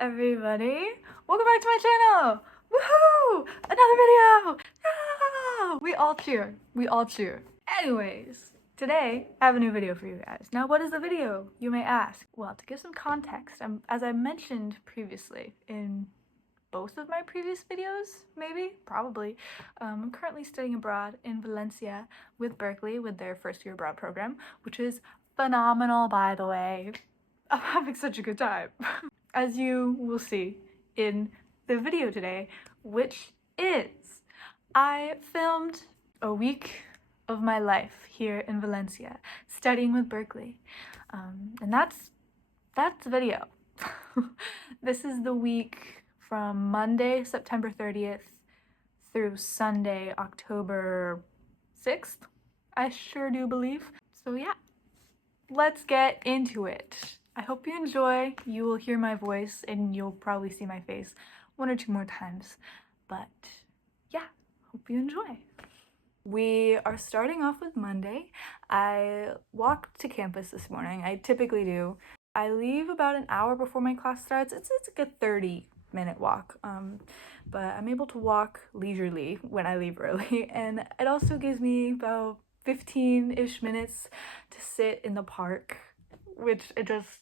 everybody! Welcome back to my channel! Woohoo! Another video! No! We all cheer. We all cheer. Anyways, today I have a new video for you guys. Now, what is the video, you may ask? Well, to give some context, as I mentioned previously in both of my previous videos, maybe, probably, I'm currently studying abroad in Valencia with Berklee with their first year abroad program, which is phenomenal, by the way. I'm having such a good time. As you will see in the video today, which is I filmed a week of my life here in Valencia studying with Berklee, and that's the video. This is the week from Monday, September 30th through Sunday, October 6th, I sure do believe. So yeah, let's get into it. I hope you enjoy. You will hear my voice and you'll probably see my face one or two more times. But yeah, hope you enjoy. We are starting off with Monday. I walked to campus this morning. I typically do. I leave about an hour before my class starts. It's a good 30-minute walk. But I'm able to walk leisurely when I leave early. And it also gives me about 15-ish minutes to sit in the park, which it just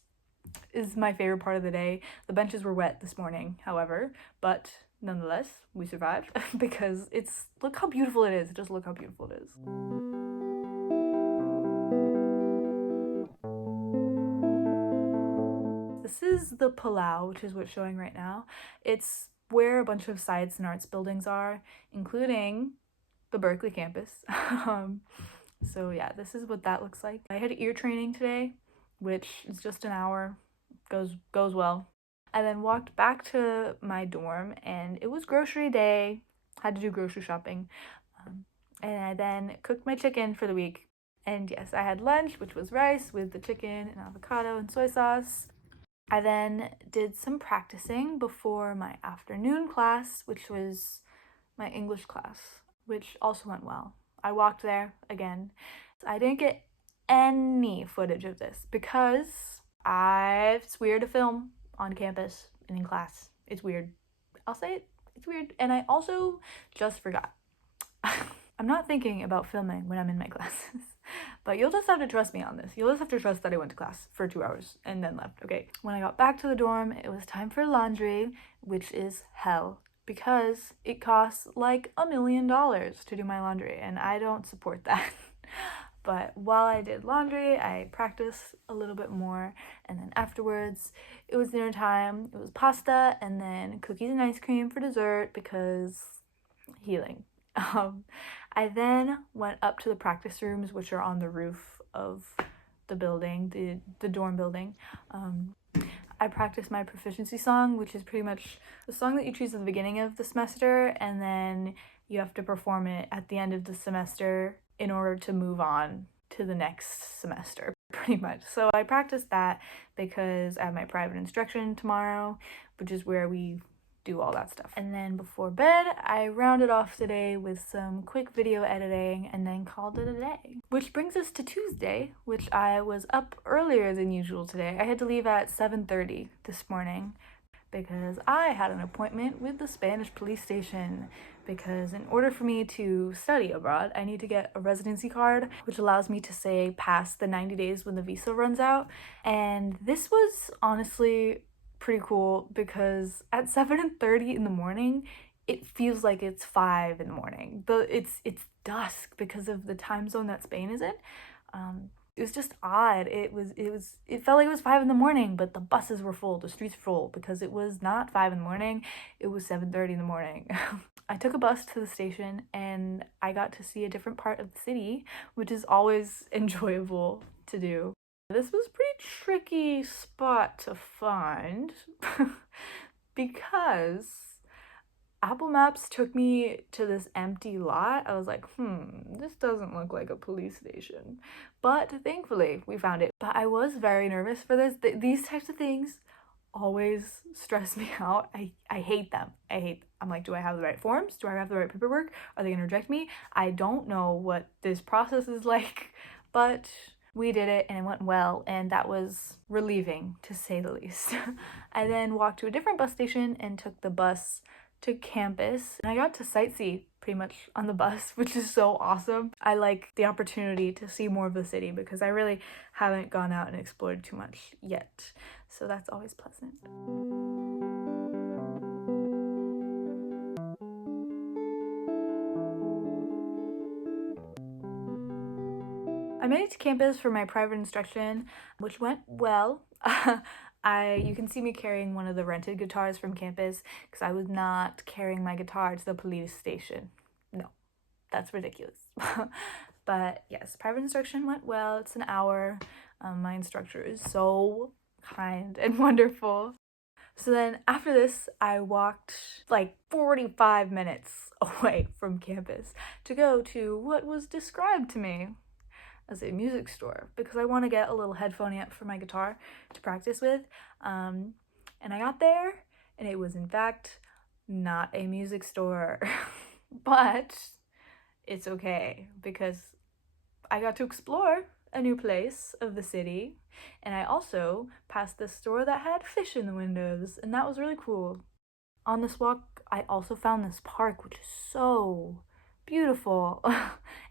is my favorite part of the day. The benches were wet this morning, however, but nonetheless, we survived because look how beautiful it is. Just look how beautiful it is. This is the Palau, which is what's showing right now. It's where a bunch of science and arts buildings are, including the Berklee campus. So yeah, this is what that looks like. I had ear training today, which is just an hour, goes well. I then walked back to my dorm and it was grocery day, had to do grocery shopping. And I then cooked my chicken for the week. And yes, I had lunch, which was rice with the chicken and avocado and soy sauce. I then did some practicing before my afternoon class, which was my English class, which also went well. I walked there again. I didn't get any footage of this because it's weird to film on campus and in class. It's weird. I'll say it. It's weird. And I also just forgot. I'm not thinking about filming when I'm in my classes, but you'll just have to trust me on this. You'll just have to trust that I went to class for 2 hours and then left. Okay. When I got back to the dorm, it was time for laundry, which is hell, because it costs like $1 million to do my laundry, and I don't support that. But while I did laundry, I practiced a little bit more, and then afterwards, it was dinner time. It was pasta, and then cookies and ice cream for dessert, because healing. I then went up to the practice rooms, which are on the roof of the building, the dorm building. I practiced my proficiency song, which is pretty much the song that you choose at the beginning of the semester, and then you have to perform it at the end of the semester in order to move on to the next semester, pretty much. So I practiced that because I have my private instruction tomorrow, which is where we do all that stuff. And then before bed, I rounded off the day with some quick video editing and then called it a day. Which brings us to Tuesday, which I was up earlier than usual today. I had to leave at 7:30 this morning because I had an appointment with the Spanish police station, because in order for me to study abroad, I need to get a residency card, which allows me to stay past the 90 days when the visa runs out. And this was honestly pretty cool because at 7:30 in the morning, it feels like it's 5 in the morning. But it's dusk because of the time zone that Spain is in. It was just odd. It felt like it was 5 in the morning, but the buses were full, the streets were full, because it was not 5 in the morning, it was 7:30 in the morning. I took a bus to the station and I got to see a different part of the city, which is always enjoyable to do. This was a pretty tricky spot to find because Apple Maps took me to this empty lot. I was like, this doesn't look like a police station. But thankfully, we found it. But I was very nervous for this. These types of things always stress me out. I hate them. I'm like, do I have the right forms? Do I have the right paperwork? Are they gonna reject me? I don't know what this process is like, but we did it and it went well, and that was relieving to say the least. I then walked to a different bus station and took the bus to campus, and I got to sightsee pretty much on the bus, which is so awesome. I like the opportunity to see more of the city because I really haven't gone out and explored too much yet, so that's always pleasant. I made it to campus for my private instruction, which went well. You can see me carrying one of the rented guitars from campus because I was not carrying my guitar to the police station. No, that's ridiculous. But yes, private instruction went well. It's an hour. My instructor is so kind and wonderful. So then after this, I walked like 45 minutes away from campus to go to what was described to me as a music store because I want to get a little headphone amp for my guitar to practice with. And I got there and it was in fact not a music store, but it's okay because I got to explore a new place of the city, and I also passed this store that had fish in the windows, and that was really cool. On this walk, I also found this park, which is so beautiful.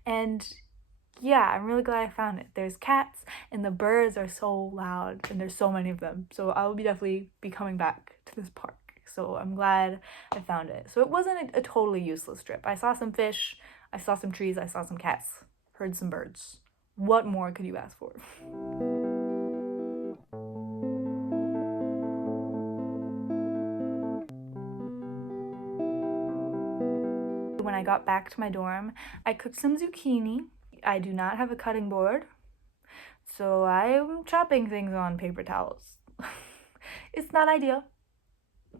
And yeah, I'm really glad I found it. There's cats and the birds are so loud and there's so many of them. So I will definitely be coming back to this park. So I'm glad I found it. So it wasn't a totally useless trip. I saw some fish, I saw some trees, I saw some cats, heard some birds. What more could you ask for? When I got back to my dorm, I cooked some zucchini. I do not have a cutting board, so I'm chopping things on paper towels. It's not ideal.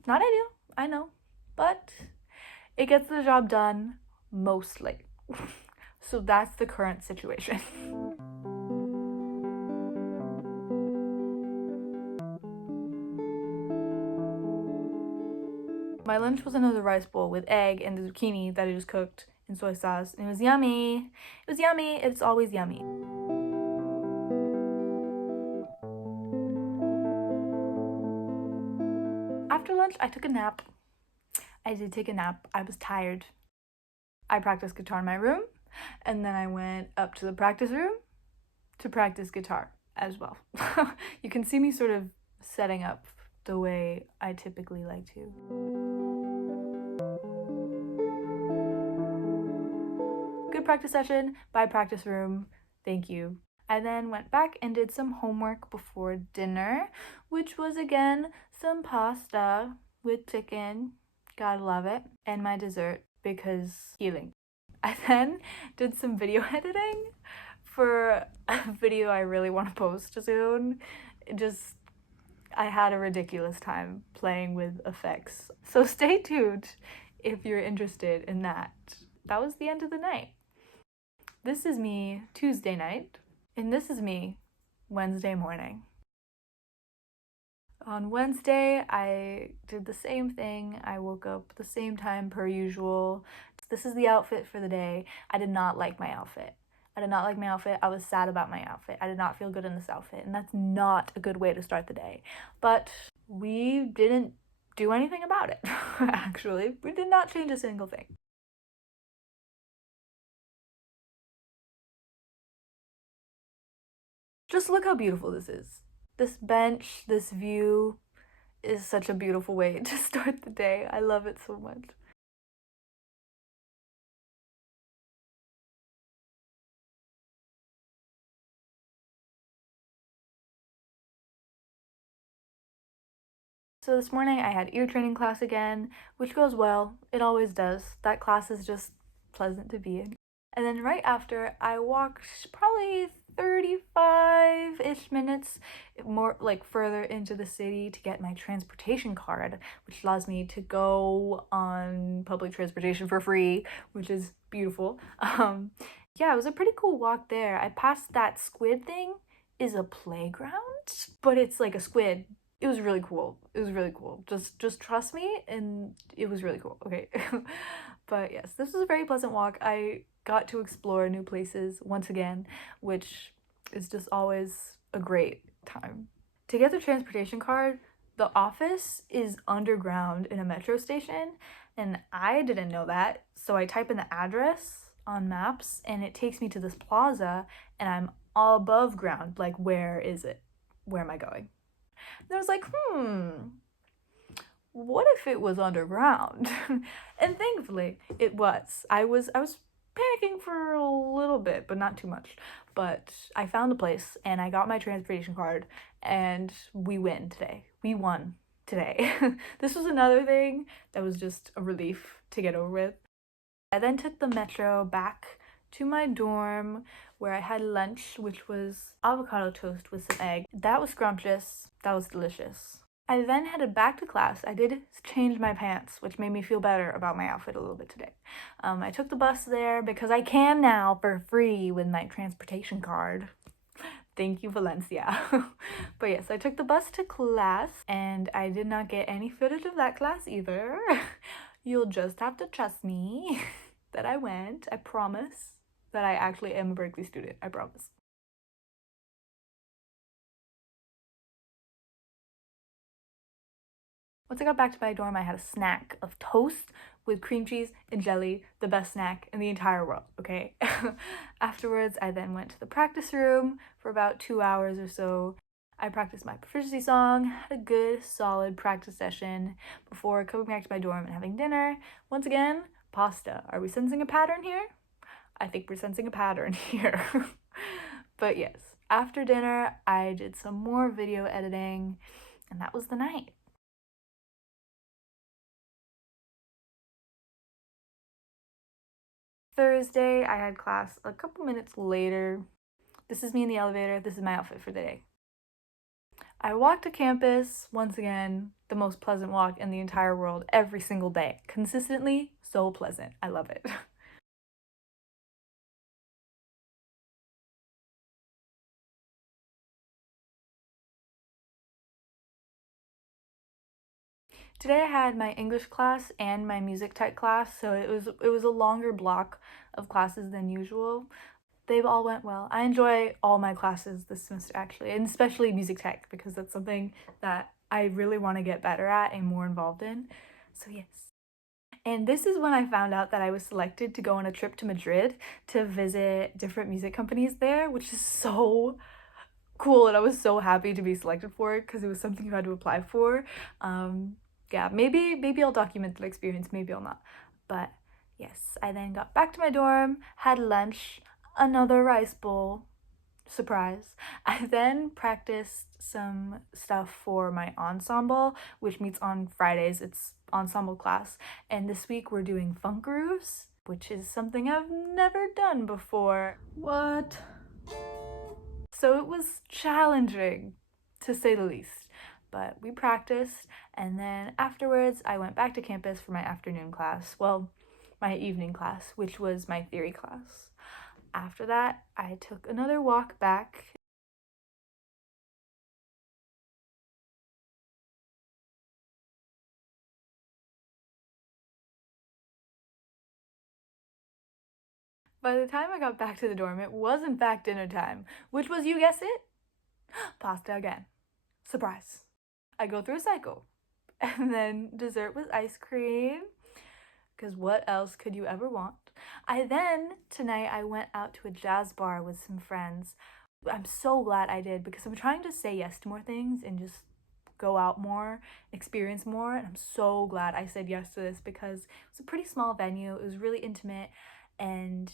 Not ideal, I know, but it gets the job done mostly. So that's the current situation. My lunch was another rice bowl with egg and the zucchini that I just cooked in soy sauce, and it was yummy. It was yummy. It's always yummy. After lunch, I took a nap. I did take a nap. I was tired. I practiced guitar in my room, and then I went up to the practice room to practice guitar as well. You can see me sort of setting up the way I typically like to. Good practice session, bye practice room, thank you. I then went back and did some homework before dinner, which was again some pasta with chicken, gotta love it, and my dessert because healing. I then did some video editing for a video I really want to post soon. I had a ridiculous time playing with effects. So stay tuned if you're interested in that. That was the end of the night. This is me Tuesday night, and this is me Wednesday morning. On Wednesday, I did the same thing. I woke up the same time per usual. This is the outfit for the day. I did not like my outfit. I was sad about my outfit. I did not feel good in this outfit, and that's not a good way to start the day. But we didn't do anything about it, actually. We did not change a single thing. Just look how beautiful this is. This bench, this view is such a beautiful way to start the day. I love it so much. So this morning I had ear training class again, which goes well. It always does. That class is just pleasant to be in. And then right after, I walked probably 35-ish minutes more like further into the city to get my transportation card, which allows me to go on public transportation for free, which is beautiful. Yeah, it was a pretty cool walk there. I passed that squid thing is a playground, but it's like a squid. It was really cool. Just trust me, and it was really cool. Okay. But yes, this was a very pleasant walk. I got to explore new places once again, which is just always a great time. To get the transportation card, the office is underground in a metro station, and I didn't know that. So I type in the address on maps and it takes me to this plaza, and I'm above ground. Like, where is it? Where am I going? And I was like, what if it was underground? And thankfully it was. I was panicking for a little bit, but not too much. But I found the place and I got my transportation card, and we win today. We won today. This was another thing that was just a relief to get over with. I then took the metro back to my dorm where I had lunch, which was avocado toast with some egg. That was scrumptious. That was delicious. I then headed back to class. I did change my pants, which made me feel better about my outfit a little bit today. I took the bus there because I can now for free with my transportation card. Thank you, Valencia. But yes, I took the bus to class, and I did not get any footage of that class either. You'll just have to trust me that I went. I promise that I actually am a Berklee student. I promise. Once I got back to my dorm, I had a snack of toast with cream cheese and jelly, the best snack in the entire world, okay? Afterwards, I then went to the practice room for about 2 hours or so. I practiced my proficiency song, had a good, solid practice session before coming back to my dorm and having dinner. Once again, pasta. Are we sensing a pattern here? I think we're sensing a pattern here. But yes, after dinner, I did some more video editing, and that was the night. Thursday, I had class a couple minutes later. This is me in the elevator. This is my outfit for the day. I walked to campus, once again, the most pleasant walk in the entire world every single day. Consistently, so pleasant. I love it. Today I had my English class and my music tech class, so it was a longer block of classes than usual. They've all went well. I enjoy all my classes this semester actually, and especially music tech because that's something that I really want to get better at and more involved in. So yes. And this is when I found out that I was selected to go on a trip to Madrid to visit different music companies there, which is so cool, and I was so happy to be selected for it because it was something you had to apply for. Yeah, maybe I'll document that experience, maybe I'll not. But yes, I then got back to my dorm, had lunch, another rice bowl. Surprise. I then practiced some stuff for my ensemble, which meets on Fridays. It's ensemble class. And this week we're doing funk grooves, which is something I've never done before. What? So it was challenging, to say the least. But we practiced, and then afterwards, I went back to campus for my afternoon class. Well, my evening class, which was my theory class. After that, I took another walk back. By the time I got back to the dorm, it was in fact dinner time, which was, you guess it, pasta again. Surprise. I go through a cycle. And then dessert was ice cream, because what else could you ever want? Tonight, I went out to a jazz bar with some friends. I'm so glad I did because I'm trying to say yes to more things and just go out more, experience more. And I'm so glad I said yes to this because it was a pretty small venue. It was really intimate, and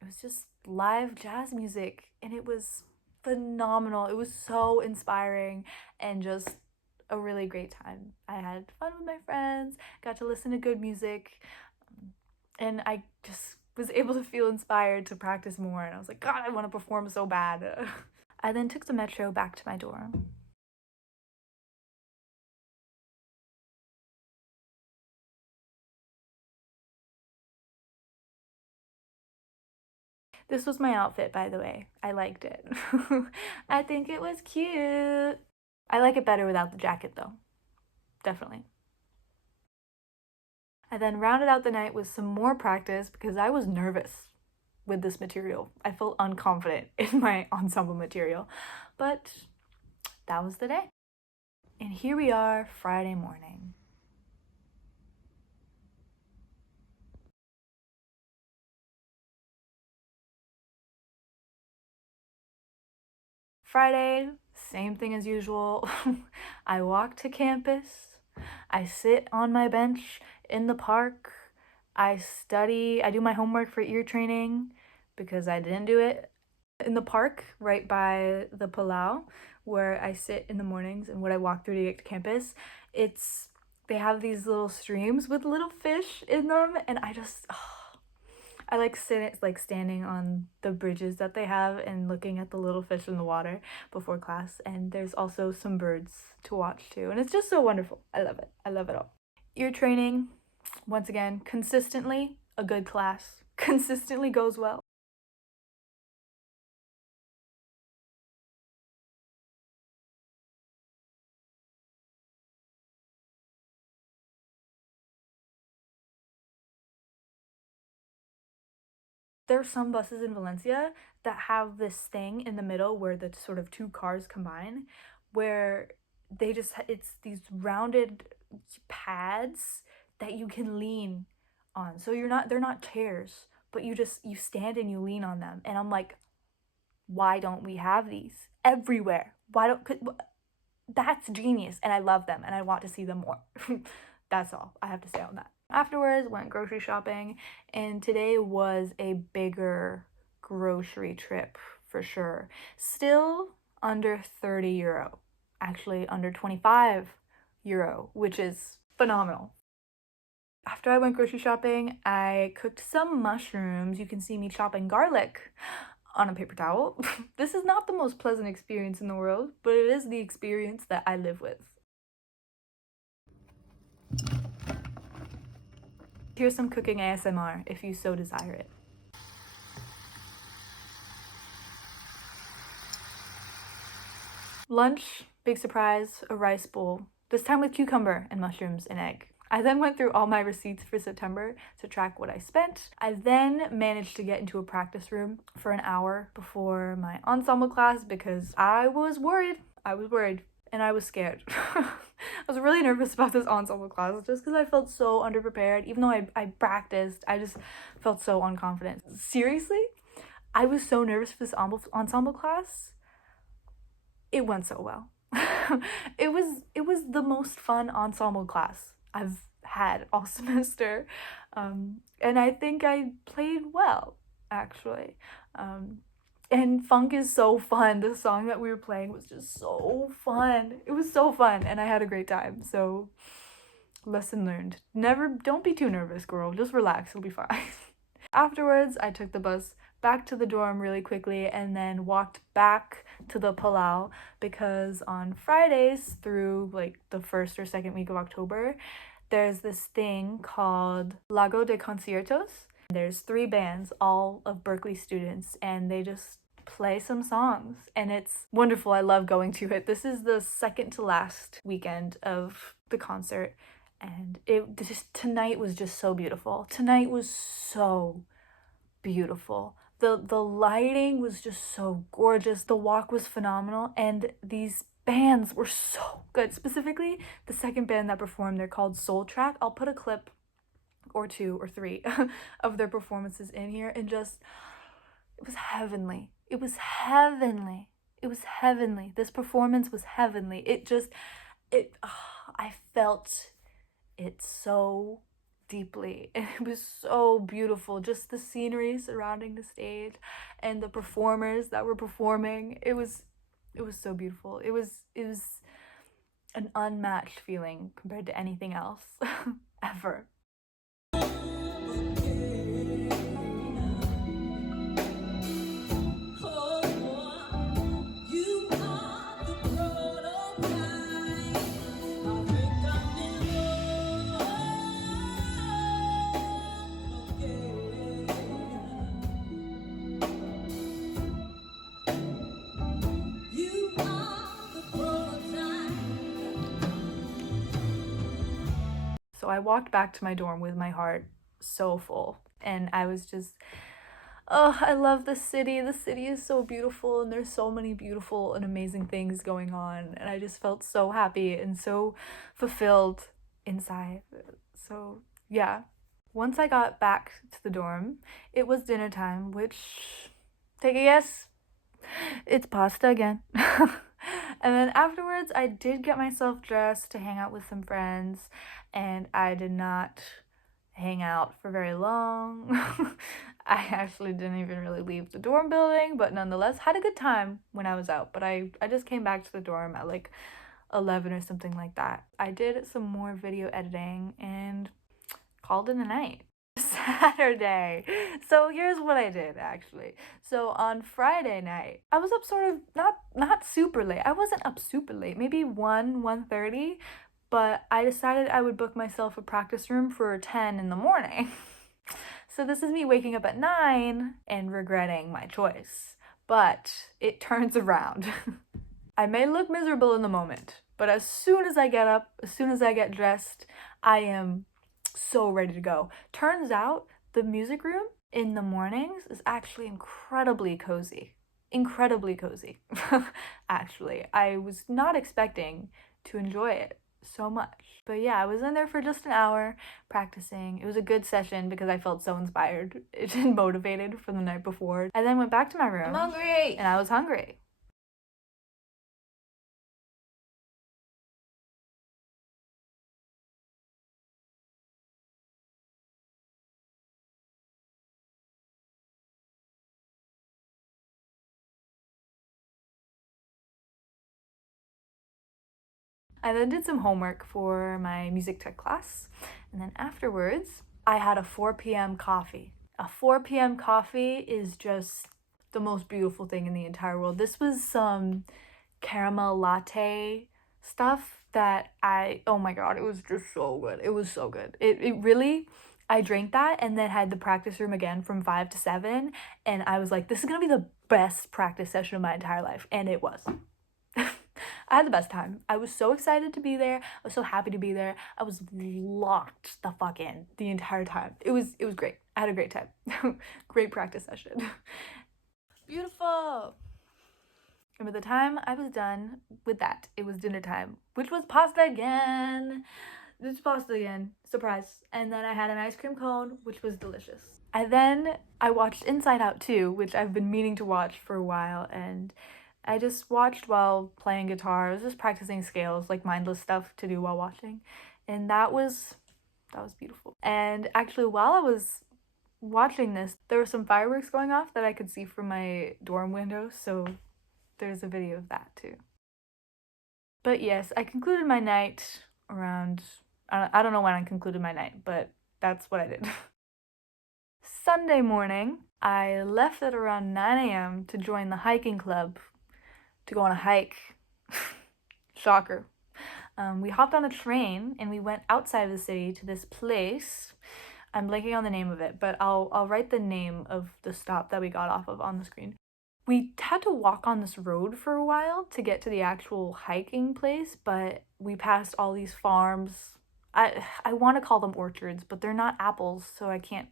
it was just live jazz music, and it was phenomenal. It was so inspiring and just a really great time. I had fun with my friends, got to listen to good music, and I just was able to feel inspired to practice more. And I was like, God, I want to perform so bad. I then took the metro back to my dorm. This was my outfit, by the way. I liked it. I think it was cute. I like it better without the jacket, though. Definitely. I then rounded out the night with some more practice because I was nervous. with this material. I felt unconfident in my ensemble material, but that was the day. And here we are, Friday morning. Friday, same thing as usual. I walk to campus, I sit on my bench in the park, I study, I do my homework for ear training because I didn't do it in the park right by the Palau where I sit in the mornings and what I walk through to get to campus. They have these little streams with little fish in them, and I like standing on the bridges that they have and looking at the little fish in the water before class. And there's also some birds to watch too, and it's just so wonderful. I love it. I love it all. Ear training, once again, consistently a good class. Consistently goes well. There are some buses in Valencia that have this thing in the middle where the sort of two cars combine, where it's these rounded pads that you can lean on. So they're not chairs, but you stand and you lean on them. And I'm like, why don't we have these everywhere? That's genius, and I love them and I want to see them more. That's all I have to say on that. Afterwards, went grocery shopping, and today was a bigger grocery trip for sure. Still under 30 euro, actually under 25 euro, which is phenomenal. After I went grocery shopping, I cooked some mushrooms. You can see me chopping garlic on a paper towel. This is not the most pleasant experience in the world, but it is the experience that I live with. Here's some cooking ASMR if you so desire it. Lunch, big surprise, a rice bowl, this time with cucumber and mushrooms and egg. I then went through all my receipts for September to track what I spent. I then managed to get into a practice room for an hour before my ensemble class because I was worried. And I was scared. I was really nervous about this ensemble class just because I felt so underprepared. Even though I practiced, I just felt so unconfident. Seriously, I was so nervous for this ensemble class. It went so well. It was the most fun ensemble class I've had all semester. And I think I played well, actually. And funk is so fun. The song that we were playing was just so fun. It was so fun, and I had a great time. So, lesson learned. Don't be too nervous, girl. Just relax, it'll be fine. Afterwards, I took the bus back to the dorm really quickly and then walked back to the Palau because on Fridays through like the first or second week of October, there's this thing called Lago de Conciertos. There's 3 bands, all of Berklee students, and they just play some songs, and it's wonderful. I love going to it. This is the second to last weekend of the concert, and tonight was just so beautiful. Tonight was so beautiful. The lighting was just so gorgeous. The walk was phenomenal, and these bands were so good. Specifically, the second band that performed, they're called Soul Track. I'll put a clip or 2 or 3 of their performances in here, and just it was heavenly. It was heavenly. This performance was heavenly. I felt it so deeply, and it was so beautiful. Just the scenery surrounding the stage and the performers that were performing. It was so beautiful. It was an unmatched feeling compared to anything else ever. So I walked back to my dorm with my heart so full, and I was just Oh, I love the city. The city is so beautiful and there's so many beautiful and amazing things going on. And I just felt so happy and so fulfilled inside. So, yeah. Once I got back to the dorm, it was dinner time, which, take a guess, it's pasta again. And then afterwards, I did get myself dressed to hang out with some friends, and I did not hang out for very long. I actually didn't even really leave the dorm building, but nonetheless had a good time when I was out. But I just came back to the dorm at like 11 or something like that. I did some more video editing and called it a night. Saturday. So here's what I did actually. So on Friday night, I was up sort of not super late. I wasn't up super late, maybe 1:30, but I decided I would book myself a practice room for 10 in the morning. So this is me waking up at 9 and regretting my choice. But it turns around. I may look miserable in the moment, but as soon as I get up, as soon as I get dressed, I am so ready to go. Turns out the music room in the mornings is actually incredibly cozy. Incredibly cozy. Actually, I was not expecting to enjoy it so much. But yeah, I was in there for just an hour practicing. It was a good session because I felt so inspired and motivated from the night before. I then went back to my room. I'm hungry! And I was hungry. I then did some homework for my music tech class, and then afterwards, I had a 4 p.m. coffee. A 4 p.m. coffee is just the most beautiful thing in the entire world. This was some caramel latte stuff that oh my god, it was just so good. It was so good. It really, I drank that and then had the practice room again from 5 to 7, and I was like, this is gonna be the best practice session of my entire life, and it was. I had the best time. I was so excited to be there. I was so happy to be there. I was locked the fuck in the entire time. It was great. I had a great time. Great practice session. Beautiful. And by the time I was done with that, it was dinner time, which was pasta again. It's pasta again. Surprise. And then I had an ice cream cone, which was delicious. I watched Inside Out 2, which I've been meaning to watch for a while, and I just watched while playing guitar. I was just practicing scales, like mindless stuff to do while watching. And that was beautiful. And actually, while I was watching this, there were some fireworks going off that I could see from my dorm window, so there's a video of that too. But yes, I concluded my night around, I don't know when I concluded my night, but that's what I did. Sunday morning, I left at around 9 a.m. to join the hiking club to go on a hike. Shocker. We hopped on a train and we went outside of the city to this place. I'm blanking on the name of it, but I'll write the name of the stop that we got off of on the screen. We had to walk on this road for a while to get to the actual hiking place, but we passed all these farms. I want to call them orchards, but they're not apples, so I can't.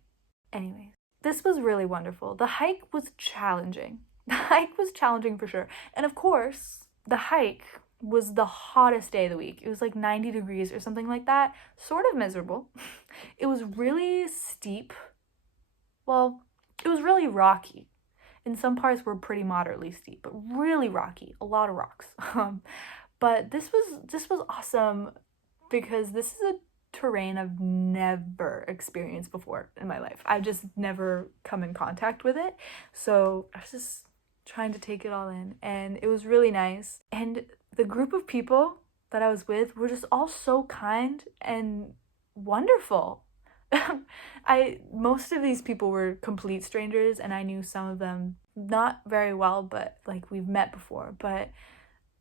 Anyways, this was really wonderful. The hike was challenging. The hike was challenging for sure. And of course, the hike was the hottest day of the week. It was like 90 degrees or something like that. Sort of miserable. It was really steep. Well, it was really rocky. In some parts were pretty moderately steep, but really rocky. A lot of rocks. But this was awesome because this is a terrain I've never experienced before in my life. I've just never come in contact with it. So I was just trying to take it all in, and it was really nice. And the group of people that I was with were just all so kind and wonderful. Most of these people were complete strangers, and I knew some of them not very well, but like we've met before. But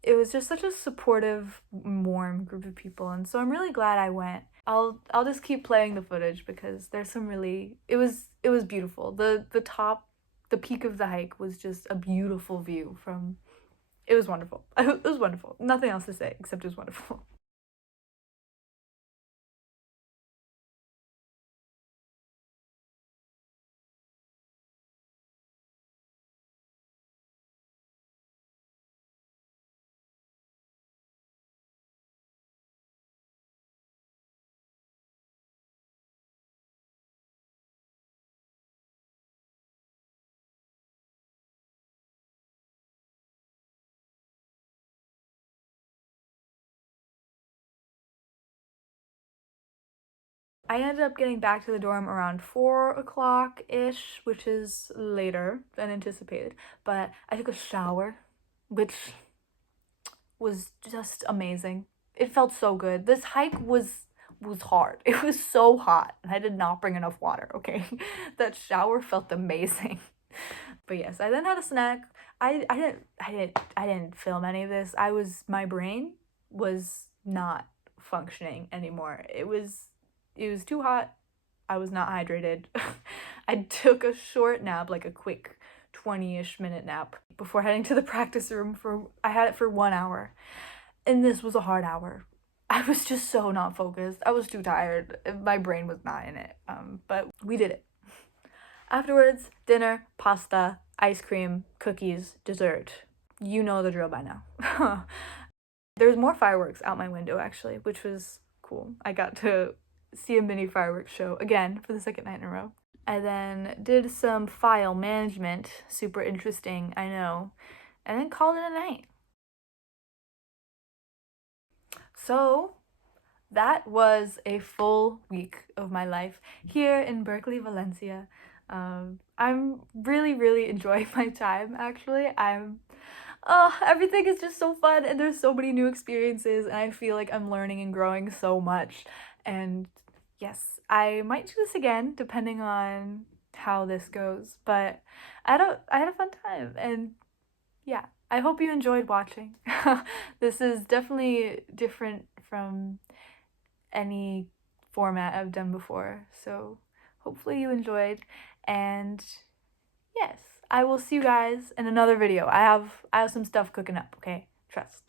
it was just such a supportive, warm group of people, and so I'm really glad I went. I'll just keep playing the footage because there's some really, it was beautiful. The peak of the hike was just a beautiful view from, it was wonderful. It was wonderful. Nothing else to say except it was wonderful. I ended up getting back to the dorm around 4 o'clock-ish, which is later than anticipated. But I took a shower, which was just amazing. It felt so good. This hike was hard. It was so hot. I did not bring enough water, okay? That shower felt amazing. But yes, I then had a snack. I didn't film any of this. My brain was not functioning anymore. It was too hot. I was not hydrated. I took a short nap, like a quick 20-ish minute nap before heading to the practice room I had it for 1 hour. And this was a hard hour. I was just so not focused. I was too tired. My brain was not in it. But we did it. Afterwards, dinner, pasta, ice cream, cookies, dessert. You know the drill by now. There's more fireworks out my window, actually, which was cool. I got to see a mini fireworks show again for the second night in a row. I then did some file management, super interesting, I know, and then called it a night. So that was a full week of my life here in Berklee, Valencia. I'm really enjoying my time, actually. Everything is just so fun and there's so many new experiences and I feel like I'm learning and growing so much. And yes, I might do this again depending on how this goes, but I had a fun time and yeah, I hope you enjoyed watching. This is definitely different from any format I've done before, so hopefully you enjoyed, and yes, I will see you guys in another video. I have some stuff cooking up, okay? Trust.